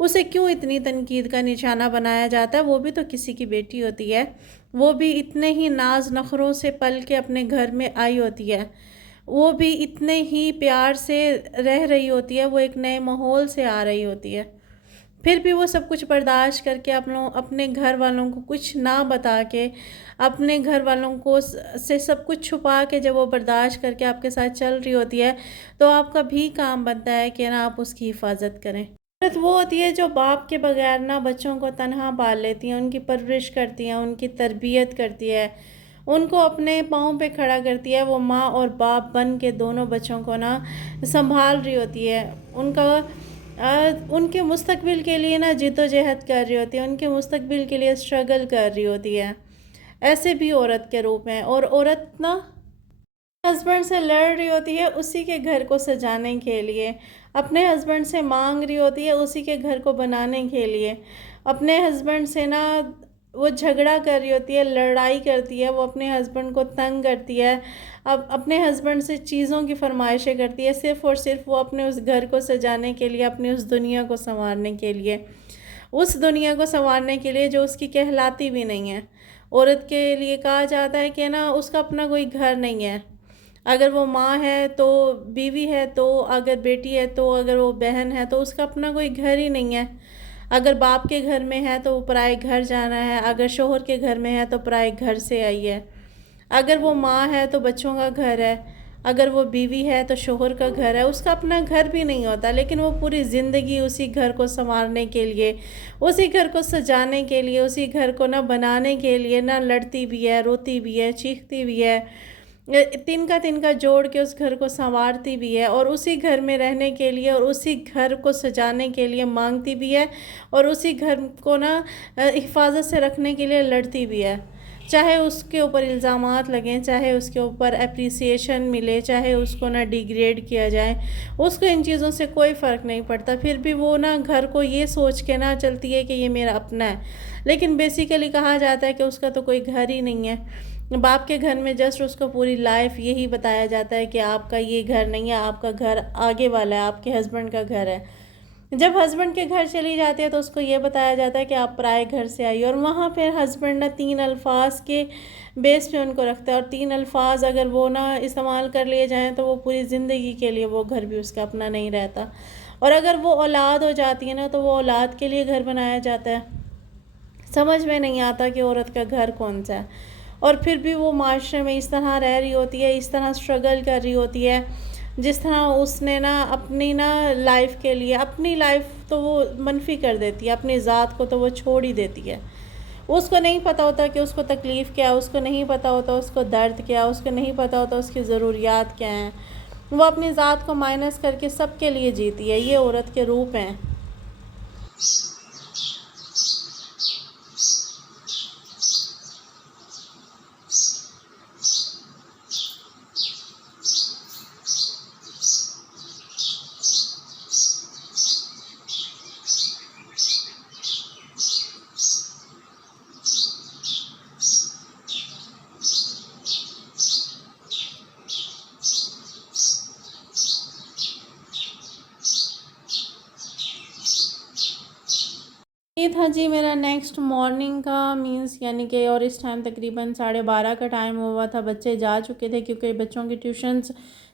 اسے کیوں اتنی تنقید کا نشانہ بنایا جاتا ہے؟ وہ بھی تو کسی کی بیٹی ہوتی ہے، وہ بھی اتنے ہی ناز نخروں سے پل کے اپنے گھر میں آئی ہوتی ہے، وہ بھی اتنے ہی پیار سے رہ رہی ہوتی ہے، وہ ایک نئے ماحول سے آ رہی ہوتی ہے، پھر بھی وہ سب کچھ برداشت کر کے اپنے گھر والوں کو کچھ نہ بتا کے، اپنے گھر والوں کو سے سب کچھ چھپا کے جب وہ برداشت کر کے آپ کے ساتھ چل رہی ہوتی ہے، تو آپ کا بھی کام بنتا ہے کہ نا آپ اس کی حفاظت کریں۔ عورت وہ ہوتی ہے جو باپ کے بغیر نہ بچوں کو تنہا پال لیتی ہیں، ان کی پرورش کرتی ہیں، ان کی تربیت کرتی ہے، ان کو اپنے پاؤں پہ کھڑا کرتی ہے، وہ ماں اور باپ بن کے دونوں بچوں کو نا سنبھال رہی ہوتی ہے، ان کے مستقبل کے لیے نا جد و جہد کر رہی ہوتی ہے، ان کے مستقبل کے لیے اسٹرگل کر رہی ہوتی ہے۔ ایسے بھی عورت کے روپ ہیں، اور عورت نا ہسبینڈ سے لڑ رہی ہوتی ہے اسی کے گھر کو سجانے کے لیے، اپنے ہسبینڈ سے مانگ رہی ہوتی ہے اسی کے گھر کو بنانے کے لیے، اپنے ہسبینڈ سے نا وہ جھگڑا کر رہی ہوتی ہے، لڑائی کرتی ہے، وہ اپنے ہسبینڈ کو تنگ کرتی ہے، اپنے ہسبینڈ سے چیزوں کی فرمائشیں کرتی ہے، صرف اور صرف وہ اپنے اس گھر کو سجانے کے لیے، اپنی اس دنیا کو سنوارنے کے لیے، اس دنیا کو سنوارنے کے لیے جو اس کی کہلاتی بھی نہیں ہے۔ عورت کے لیے کہا جاتا ہے کہ نا اس کا اپنا کوئی گھر نہیں ہے، اگر وہ ماں ہے تو بیوی ہے تو، اگر بیٹی ہے تو، اگر وہ بہن ہے تو اس کا اپنا کوئی گھر ہی نہیں ہے، اگر باپ کے گھر میں ہے تو وہ پرائے گھر جانا ہے، اگر شوہر کے گھر میں ہے تو پرائے گھر سے آئی ہے، اگر وہ ماں ہے تو بچوں کا گھر ہے، اگر وہ بیوی ہے تو شوہر کا گھر ہے، اس کا اپنا گھر بھی نہیں ہوتا، لیکن وہ پوری زندگی اسی گھر کو سنوارنے کے لیے، اسی گھر کو سجانے کے لیے، اسی گھر کو نہ بنانے کے لیے نہ لڑتی بھی ہے، روتی بھی ہے، چیختی بھی ہے، تن کا جوڑ کے اس گھر کو سنوارتی بھی ہے، اور اسی گھر میں رہنے کے لیے اور اسی گھر کو سجانے کے لیے مانگتی بھی ہے، اور اسی گھر کو نا حفاظت سے رکھنے کے لیے لڑتی بھی ہے، چاہے اس کے اوپر الزامات لگیں، چاہے اس کے اوپر اپریسیشن ملے، چاہے اس کو نہ ڈیگریڈ کیا جائے، اس کو ان چیزوں سے کوئی فرق نہیں پڑتا، پھر بھی وہ نا گھر کو یہ سوچ کے نہ چلتی ہے کہ یہ میرا اپنا ہے، لیکن بیسیکلی کہا جاتا ہے کہ اس کا تو کوئی گھر ہی نہیں ہے، باپ کے گھر میں جسٹ اس کو پوری لائف یہی بتایا جاتا ہے کہ آپ کا یہ گھر نہیں ہے، آپ کا گھر آگے والا ہے، آپ کے ہسبینڈ کا گھر ہے، جب ہسبینڈ کے گھر چلی جاتی ہے تو اس کو یہ بتایا جاتا ہے کہ آپ پرائے گھر سے آئی، اور وہاں پھر ہسبینڈ نا 3 الفاظ کے بیس پہ ان کو رکھتا ہے، اور 3 الفاظ اگر وہ نہ استعمال کر لیے جائیں تو وہ پوری زندگی کے لیے وہ گھر بھی اس کا اپنا نہیں رہتا، اور اگر وہ اولاد ہو جاتی ہے نا تو وہ اولاد کے لیے گھر بنایا جاتا ہے، سمجھ میں نہیں آتا کہ عورت کا گھر کون سا ہے، اور پھر بھی وہ معاشرے میں اس طرح رہ رہی ہوتی ہے، اس طرح اسٹرگل کر رہی ہوتی ہے، جس طرح اس نے نا اپنی نا لائف کے لیے، اپنی لائف تو وہ منفی کر دیتی ہے، اپنی ذات کو تو وہ چھوڑ ہی دیتی ہے، اس کو نہیں پتہ ہوتا کہ اس کو تکلیف کیا ہے، اس کو نہیں پتہ ہوتا اس کو درد کیا ہے، اس کو نہیں پتہ ہوتا اس کی ضروریات کیا ہیں، وہ اپنی ذات کو مائنس کر کے سب کے لیے جیتی ہے، یہ عورت کے روپ ہیں۔ یہ تھا جی میرا نیکسٹ مارننگ کا مینس، یعنی کہ، اور اس ٹائم تقریباً 12:30 کا ٹائم ہوا تھا، بچے جا چکے تھے کیونکہ بچوں کی ٹیوشنز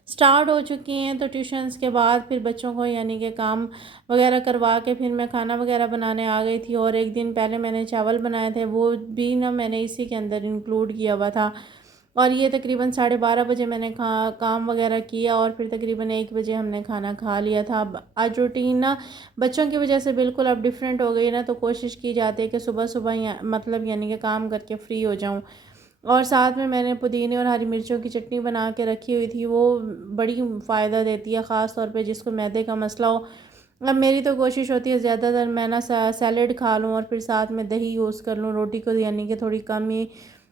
سٹارٹ ہو چکی ہیں، تو ٹیوشنز کے بعد پھر بچوں کو یعنی کہ کام وغیرہ کروا کے پھر میں کھانا وغیرہ بنانے آ گئی تھی، اور ایک دن پہلے میں نے چاول بنائے تھے، وہ بھی نا میں نے اسی کے اندر انکلوڈ کیا ہوا تھا، اور یہ تقریباً 12:30 بجے میں نے کام وغیرہ کیا، اور پھر تقریباً 1 بجے ہم نے کھانا کھا لیا تھا۔ آج روٹین نا بچوں کی وجہ سے بالکل اب ڈیفرنٹ ہو گئی نا، تو کوشش کی جاتی ہے کہ صبح صبح مطلب یعنی کہ کام کر کے فری ہو جاؤں، اور ساتھ میں نے پودینے اور ہری مرچوں کی چٹنی بنا کے رکھی ہوئی تھی، وہ بڑی فائدہ دیتی ہے، خاص طور پہ جس کو معدے کا مسئلہ ہو۔ اب میری تو کوشش ہوتی ہے زیادہ تر میں نا سیلڈ کھا لوں، اور پھر ساتھ میں دہی یوز کر لوں، روٹی کو یعنی کہ تھوڑی کم ہی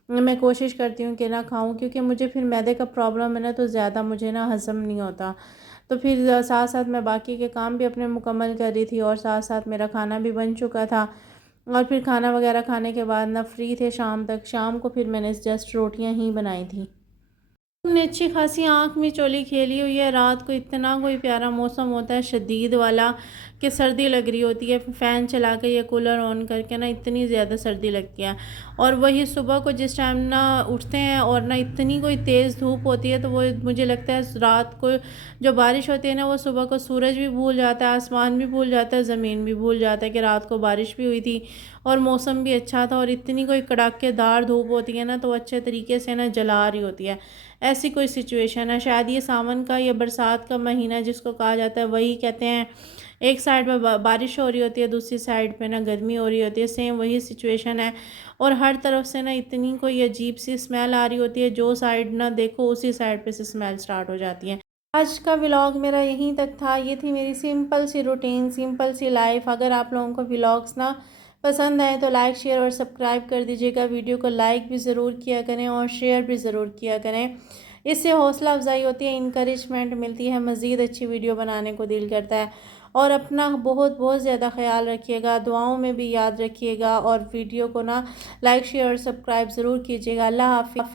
میں کوشش کرتی ہوں کہ نہ کھاؤں، کیونکہ مجھے پھر معدے کا پرابلم ہے نا، تو زیادہ مجھے نا ہضم نہیں ہوتا، تو پھر ساتھ ساتھ میں باقی کے کام بھی اپنے مکمل کر رہی تھی، اور ساتھ ساتھ میرا کھانا بھی بن چکا تھا، اور پھر کھانا وغیرہ کھانے کے بعد نا فری تھے شام تک، شام کو پھر میں نے جسٹ روٹیاں ہی بنائی تھیں۔ ہم نے اچھی خاصی آنکھ میں چولی کھیلی ہوئی ہے. رات کو اتنا کوئی پیارا موسم ہوتا ہے شدید والا کہ سردی لگ رہی ہوتی ہے. فین چلا کے یا کولر آن کر کے نا اتنی زیادہ سردی لگتی ہے. اور وہی صبح کو جس ٹائم نا اٹھتے ہیں اور نا اتنی کوئی تیز دھوپ ہوتی ہے تو وہ مجھے لگتا ہے رات کو جو بارش ہوتی ہے نا وہ صبح کو سورج بھی بھول جاتا ہے, آسمان بھی بھول جاتا ہے, زمین بھی بھول جاتا ہے کہ رات کو بارش بھی ہوئی تھی اور موسم بھی اچھا تھا. اور اتنی کوئی کڑاکے دار دھوپ ہوتی ہے نا تو اچھے طریقے سے نا جلا رہی ہوتی ہے. ایسی کوئی سچویشن ہے. شاید یہ ساون کا یا برسات کا مہینہ جس کو کہا جاتا ہے وہی کہتے ہیں. ایک سائڈ پہ بارش ہو رہی ہوتی ہے, دوسری سائڈ پہ نا گرمی ہو رہی ہوتی ہے. سیم وہی سچویشن ہے اور ہر طرف سے نا اتنی کوئی عجیب سی اسمیل آ رہی ہوتی ہے. جو سائڈ نہ دیکھو اسی سائڈ پہ سے اسمیل سٹارٹ ہو جاتی ہے. آج کا ولاگ میرا یہیں تک تھا. یہ تھی میری سمپل سی روٹین, سمپل سی لائف. اگر آپ لوگوں کو ولاگس نا پسند آئے تو لائک شیئر اور سبسکرائب کر دیجیے گا. ویڈیو کو لائک بھی ضرور کیا کریں اور شیئر بھی ضرور کیا کریں. اس سے حوصلہ افزائی ہوتی ہے, انکریجمنٹ ملتی ہے, مزید اچھی ویڈیو بنانے کو دل کرتا ہے. اور اپنا بہت بہت زیادہ خیال رکھیے گا, دعاؤں میں بھی یاد رکھیے گا اور ویڈیو کو نا لائک شیئر اور سبسکرائب ضرور کیجیے گا. اللہ حافظ.